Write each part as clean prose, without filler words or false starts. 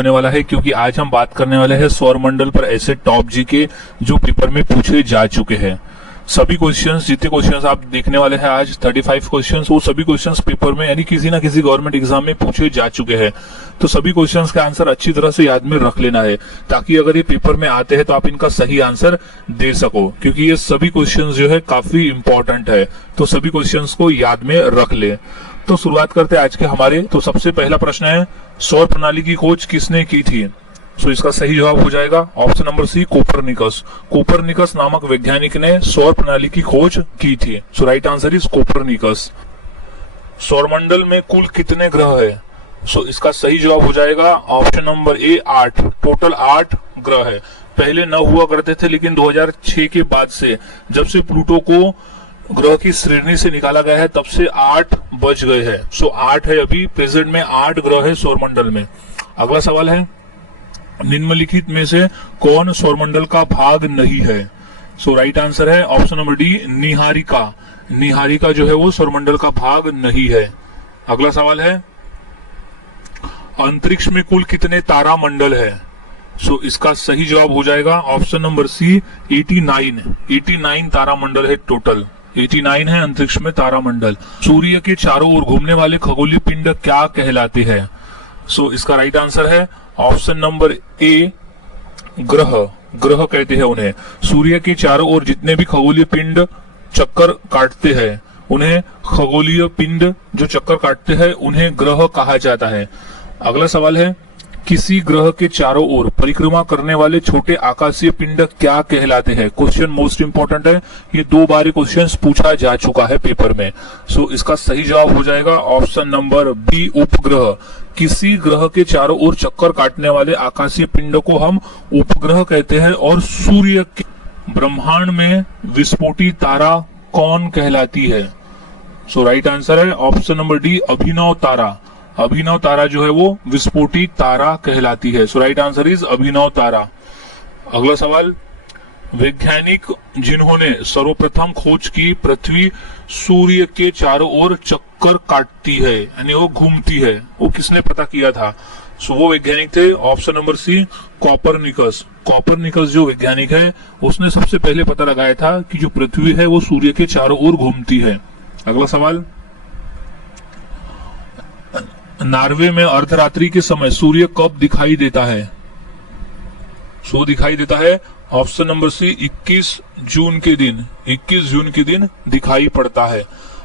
होने वाला है, क्योंकि आज हम बात करने वाले हैं सौरमंडल पर ऐसे टॉप जी के जो पेपर में पूछे जा चुके हैं। सभी क्वेश्चंस, जितने क्वेश्चंस आप देखने वाले हैं आज 35 क्वेश्चंस, वो सभी क्वेश्चंस पेपर में यानी किसी ना किसी गवर्नमेंट एग्जाम में पूछे जा चुके हैं। तो सभी क्वेश्चंस का आंसर अच्छी तरह से याद में रख लेना है, ताकि अगर ये पेपर में आते हैं तो आप इनका सही आंसर दे सको, क्योंकि ये सभी क्वेश्चंस जो है काफी इंपॉर्टेंट है। तो सभी क्वेश्चंस को याद में रख ले। तो शुरुआत करते हैं आज के हमारे। तो सबसे पहला प्रश्न है, सौर प्रणाली की खोज किसने की थी? सो इसका सही जवाब हो जाएगा option number C, Copernicus. Copernicus नामक वैज्ञानिक ने सौर प्रणाली की खोज की थी। So right answer is Copernicus. सौरमंडल में कुल कितने ग्रह है? सो इसका सही जवाब हो जाएगा ऑप्शन नंबर ए, 8। टोटल 8 ग्रह है। पहले 9 हुआ करते थे, लेकिन 2006 के बाद से, जब से प्लूटो को ग्रह की श्रेणी से निकाला गया है, तब से 8 बच गए हैं। सो 8 है अभी प्रेजेंट में, 8 ग्रह है सौरमंडल में। अगला सवाल है, निम्नलिखित में से कौन सौरमंडल का भाग नहीं है? सो राइट आंसर है option number D, Niharika. Niharika जो है वो सौरमंडल का भाग नहीं है। अगला सवाल है, अंतरिक्ष में कुल कितने तारामंडल है? सो इसका सही जवाब हो जाएगा ऑप्शन नंबर सी, 89। 89 तारामंडल है टोटल। 89 है अंतरिक्ष में तारामंडल। सूर्य के चारों ओर घूमने वाले खगोलीय पिंड क्या कहलाते हैं? सो इसका राइट आंसर है ऑप्शन नंबर ए, ग्रह। ग्रह कहते हैं उन्हें। सूर्य के चारों ओर जितने भी खगोलीय पिंड चक्कर काटते हैं, उन्हें खगोलीय पिंड जो चक्कर काटते हैं उन्हें ग्रह कहा जाता है। अगला सवाल है, किसी ग्रह के चारों ओर परिक्रमा करने वाले छोटे आकाशीय पिंड क्या कहलाते हैं? क्वेश्चन मोस्ट इंपोर्टेंट है, ये 2 बार क्वेश्चन पूछा जा चुका है पेपर में। सो इसका सही जवाब हो जाएगा ऑप्शन नंबर बी, उपग्रह। किसी ग्रह के चारों ओर चक्कर काटने वाले आकाशीय पिंड को हम उपग्रह कहते हैं। और सूर्य के ब्रह्मांड में विस्फोटी तारा कौन कहलाती है? सो राइट आंसर है ऑप्शन नंबर डी, अभिनव तारा। अभिनव तारा जो है वो विस्फोटी तारा कहलाती है। सो राइट आंसर इज अभिनव तारा। अगला सवाल, वैज्ञानिक जिन्होंने सर्वप्रथम खोज की पृथ्वी सूर्य के चारों ओर चक्कर काटती है, यानी वो घूमती है, वो किसने पता किया था? सो वो वैज्ञानिक थे option number C, Copernicus. Copernicus जो वैज्ञानिक है, उसने सबसे पहले पता लगाया था कि जो पृथ्वी है वो सूर्य के चारों ओर घूमती है। अगला सवाल, नॉर्वे में अर्धरात्रि के समय सूर्य कब दिखाई देता है? सो दिखाई देता है ऑप्शन नंबर सी, 21 जून के दिन। 21 जून के दिन दिखाई पड़ता है।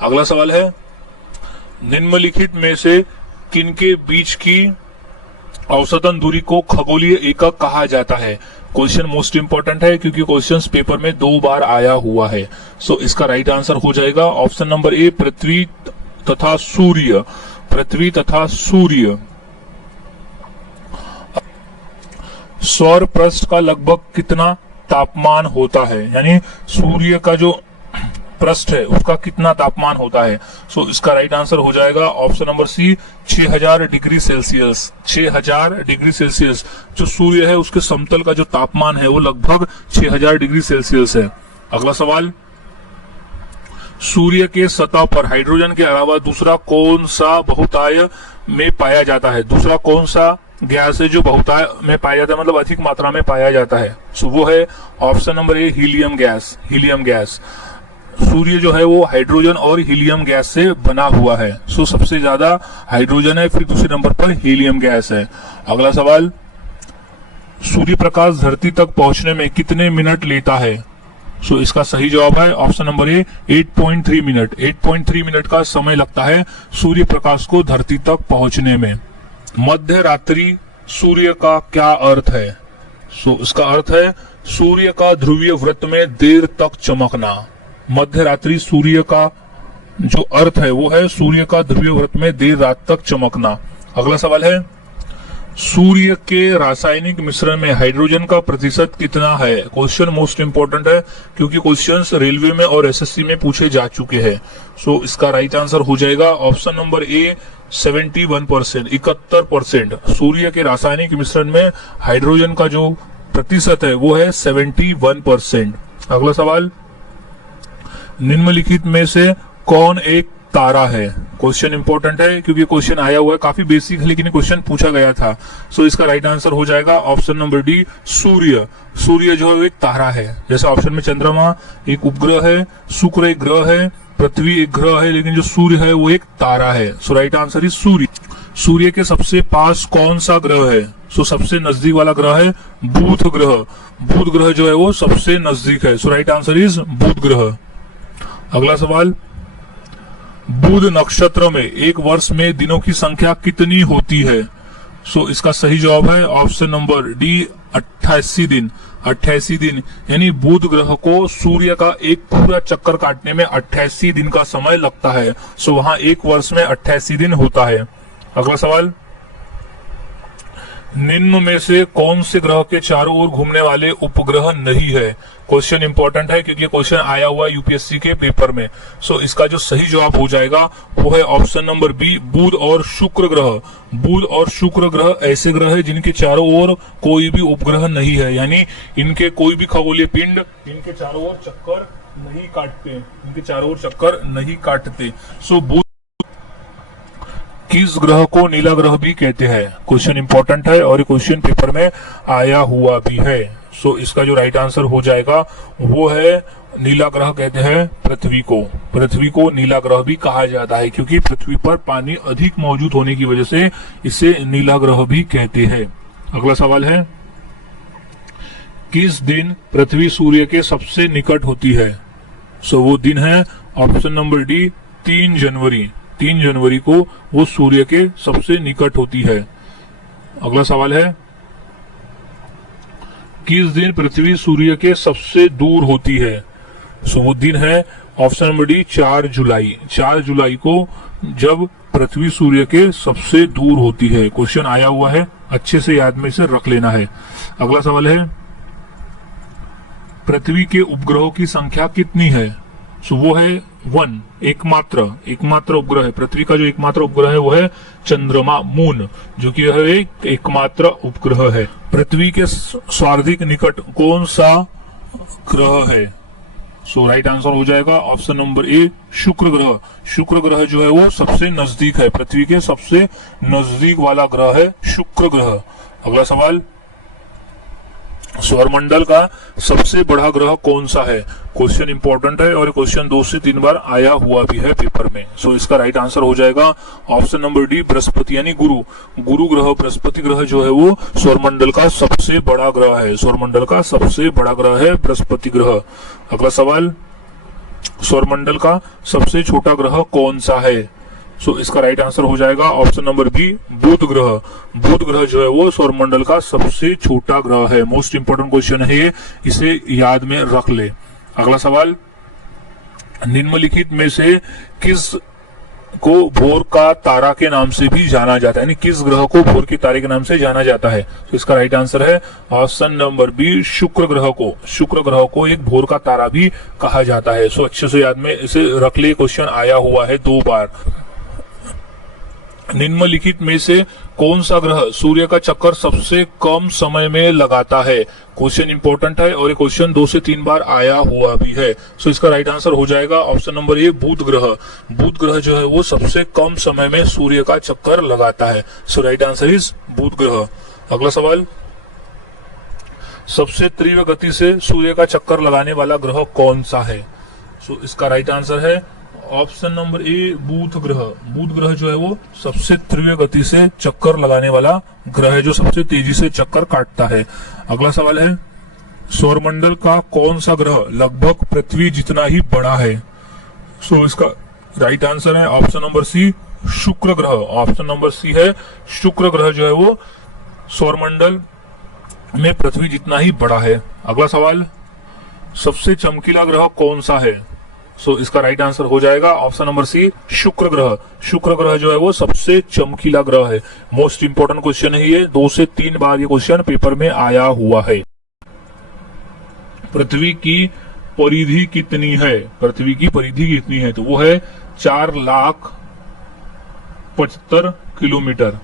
अगला सवाल है, निम्नलिखित में से किनके बीच की औसतन दूरी को खगोलीय एकक कहा जाता है? क्वेश्चन मोस्ट इंपोर्टेंट है, क्योंकि क्वेश्चन पेपर में 2 बार आया हुआ है। सो इसका राइट आंसर हो जाएगा ऑप्शन नंबर ए, पृथ्वी तथा सूर्य। पृथ्वी तथा सूर्य। सौर पृष्ठ का लगभग कितना तापमान होता है? यानी सूर्य का जो पृष्ठ है उसका कितना तापमान होता है? सो इसका राइट आंसर हो जाएगा option number C, 6000 degree Celsius. 6000 degree Celsius. जो सूर्य है उसके समतल का जो तापमान है वो लगभग 6000 डिग्री सेल्सियस है। अगला सवाल, सूर्य के सतह पर हाइड्रोजन के अलावा दूसरा कौन सा बहुताय में पाया जाता है? दूसरा कौन सा गैस है जो बहुताय में पाया जाता है, मतलब अधिक मात्रा में पाया जाता है? सो वो है option number A, helium gas. Helium gas. सूर्य जो है वो हाइड्रोजन और हीलियम गैस से बना हुआ है। सो सबसे ज्यादा हाइड्रोजन है, फिर दूसरे नंबर पर हीलियम गैस है। अगला सवाल, सूर्य प्रकाश धरती तक पहुंचने में कितने मिनट लेता है? सो इसका सही जवाब है ऑप्शन नंबर ए, 8.3 मिनट। 8.3 मिनट का समय लगता है सूर्य प्रकाश को धरती तक पहुंचने में। मध्य रात्रि सूर्य का क्या अर्थ है? सो इसका अर्थ है सूर्य का ध्रुवीय वृत्त में देर तक चमकना। मध्य रात्रि सूर्य का जो अर्थ है वो है सूर्य का ध्रुवीय वृत्त में देर रात तक चमकना। अगला सवाल है, सूर्य के रासायनिक मिश्रण में हाइड्रोजन का प्रतिशत कितना है? क्वेश्चन मोस्ट इंपोर्टेंट है, क्योंकि क्वेश्चंस रेलवे में और एसएससी में पूछे जा चुके हैं। सो इसका राइट आंसर हो जाएगा ऑप्शन नंबर ए, 71%। 71%। सूर्य के रासायनिक मिश्रण में हाइड्रोजन का जो प्रतिशत है वो है 71%। अगला सवाल, निम्नलिखित में से कौन एक तारा है? क्वेश्चन इंपॉर्टेंट है क्योंकि क्वेश्चन आया हुआ है, काफी बेसिक है लेकिन क्वेश्चन पूछा गया था। सो इसका राइट आंसर हो जाएगा ऑप्शन नंबर डी, सूर्य। सूर्य जो है वो एक तारा है। जैसे ऑप्शन में चंद्रमा एक उपग्रह है, शुक्र एक ग्रह है, पृथ्वी एक ग्रह है, लेकिन जो सूर्य है वो एक तारा है। सो राइट आंसर इज सूर्य। सूर्य के सबसे पास कौन सा ग्रह है? सो सबसे नजदीक वाला ग्रह है बुध ग्रह। बुध ग्रह जो है वो सबसे नजदीक है। सो राइट आंसर इज बुध ग्रह। अगला सवाल, बुध नक्षत्र में एक वर्ष में दिनों की संख्या कितनी होती है? सो इसका सही जवाब है ऑप्शन नंबर डी, 88 दिन। 88 दिन, यानी बुध ग्रह को सूर्य का एक पूरा चक्कर काटने में 88 दिन का समय लगता है। सो वहां एक वर्ष में 88 दिन होता है। अगला सवाल, निम्न में से कौन से ग्रह के चारों ओर घूमने वाले उपग्रह नहीं है? क्वेश्चन इंपॉर्टेंट है क्योंकि क्वेश्चन आया हुआ यूपीएससी के पेपर में। सो इसका जो सही जवाब हो जाएगा वो है ऑप्शन नंबर बी, बुध और शुक्र ग्रह। बुध और शुक्र ग्रह ऐसे ग्रह है जिनके चारों ओर कोई भी उपग्रह नहीं है, यानी इनके कोई भी खगोलीय पिंड इनके चारों ओर चक्कर नहीं काटते, इनके चारों ओर चक्कर नहीं काटते। सो बुध किस ग्रह को नीला ग्रह भी कहते हैं? क्वेश्चन इंपॉर्टेंट है और क्वेश्चन पेपर में आया हुआ भी है। सो इसका जो राइट आंसर हो जाएगा वो है नीला ग्रह कहते हैं पृथ्वी को। पृथ्वी को नीला ग्रह भी कहा जाता है क्योंकि पृथ्वी पर पानी अधिक मौजूद होने की वजह से इसे नीला ग्रह भी कहते हैं। अगला सवाल है, किस दिन पृथ्वी सूर्य के सबसे निकट होती है? सो वो दिन है ऑप्शन नंबर डी, 3 जनवरी। 3 जनवरी को वो सूर्य के सबसे निकट होती है। अगला सवाल है, किस दिन पृथ्वी सूर्य के सबसे दूर होती है? सो वो दिन है ऑप्शन नंबर डी, 4 जुलाई। 4 जुलाई को जब पृथ्वी सूर्य के सबसे दूर होती है। क्वेश्चन आया हुआ है, अच्छे से याद में इसे रख लेना है। अगला सवाल है, पृथ्वी के उपग्रहों की संख्या कितनी है? सो वो है 1, एकमात्र उपग्रह है। पृथ्वी का जो एकमात्र उपग्रह है वो है चंद्रमा, मून, जो कि है एक एकमात्र उपग्रह है। पृथ्वी के सर्वाधिक निकट कौन सा ग्रह है? सो राइट आंसर हो जाएगा ऑप्शन नंबर ए, शुक्र ग्रह। शुक्र ग्रह जो है वो सबसे नजदीक है, पृथ्वी के सबसे नजदीक वाला ग्रह है शुक्र ग्रह। अगला सवाल, सौरमंडल का सबसे बड़ा ग्रह कौन सा है? क्वेश्चन इंपॉर्टेंट है और क्वेश्चन 2 से 3 बार आया हुआ भी है पेपर में। सो इसका राइट आंसर हो जाएगा ऑप्शन नंबर डी, बृहस्पति, यानी गुरु। गुरु ग्रह, बृहस्पति ग्रह जो है वो सौरमंडल का सबसे बड़ा ग्रह है। सौरमंडल का सबसे बड़ा ग्रह है बृहस्पति ग्रह। अगला सवाल, सौरमंडल का सबसे छोटा ग्रह कौन सा है? सो इसका राइट आंसर हो जाएगा ऑप्शन नंबर बी, बुध ग्रह। बुध ग्रह जो है वो सौरमंडल का सबसे छोटा ग्रह है। मोस्ट इंपोर्टेंट क्वेश्चन है ये, इसे याद में रख ले। अगला सवाल, निम्नलिखित में से किस को भोर का तारा के नाम से भी जाना जाता है, यानी किस ग्रह को भोर के तारे के नाम से जाना जाता है? तो इसका राइट आंसर है ऑप्शन नंबर बी, शुक्र ग्रह को। शुक्र ग्रह को एक भोर का तारा भी कहा जाता है। सो अच्छे से याद में इसे रख ले, क्वेश्चन आया हुआ है 2 बार। निम्नलिखित में से कौन सा ग्रह सूर्य का चक्कर सबसे कम समय में लगाता है? क्वेश्चन इंपॉर्टेंट है और ये क्वेश्चन 2 से 3 बार आया हुआ भी है। सो इसका राइट आंसर हो जाएगा ऑप्शन नंबर ए, बुध ग्रह। बुध ग्रह जो है वो सबसे कम समय में सूर्य का चक्कर लगाता है। सो राइट आंसर इज बुध ग्रह। अगला सवाल, सबसे तीव्र गति से सूर्य का चक्कर लगाने वाला ग्रह कौन सा है? सो इसका राइट आंसर है ऑप्शन नंबर ए, बुध ग्रह। बुध ग्रह जो है वो सबसे तीव्र गति से चक्कर लगाने वाला ग्रह है, जो सबसे तेजी से चक्कर काटता है। अगला सवाल है, सौरमंडल का कौन सा ग्रह लगभग पृथ्वी जितना ही बड़ा है? सो इसका राइट आंसर है ऑप्शन नंबर सी, शुक्र ग्रह। ऑप्शन नंबर सी है शुक्र ग्रह जो है वो सौरमंडल में पृथ्वी जितना ही बड़ा है। अगला सवाल, सबसे चमकीला ग्रह कौन सा है? सो इसका राइट आंसर हो जाएगा ऑप्शन नंबर सी, शुक्र ग्रह। शुक्र ग्रह जो है वो सबसे चमकीला ग्रह है। मोस्ट इंपोर्टेंट क्वेश्चन है ये, 2 से 3 बार ये क्वेश्चन पेपर में आया हुआ है। पृथ्वी की परिधि कितनी है? पृथ्वी की परिधि कितनी है? तो वो है 4,75,000 किलोमीटर।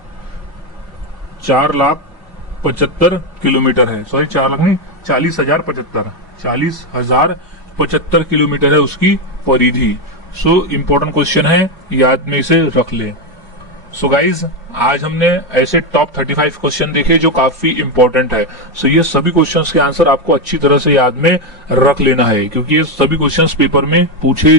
4,75,000 किलोमीटर है। सॉरी 4 लाख नहीं, 40,075 किलोमीटर है उसकी परिधि। सो इम्पोर्टेंट क्वेश्चन है, याद में इसे रख ले। सो गाइज, आज हमने ऐसे टॉप 35 क्वेश्चन देखे जो काफी इंपॉर्टेंट है। सो ये सभी क्वेश्चंस के आंसर आपको अच्छी तरह से याद में रख लेना है, क्योंकि ये सभी क्वेश्चंस पेपर में पूछे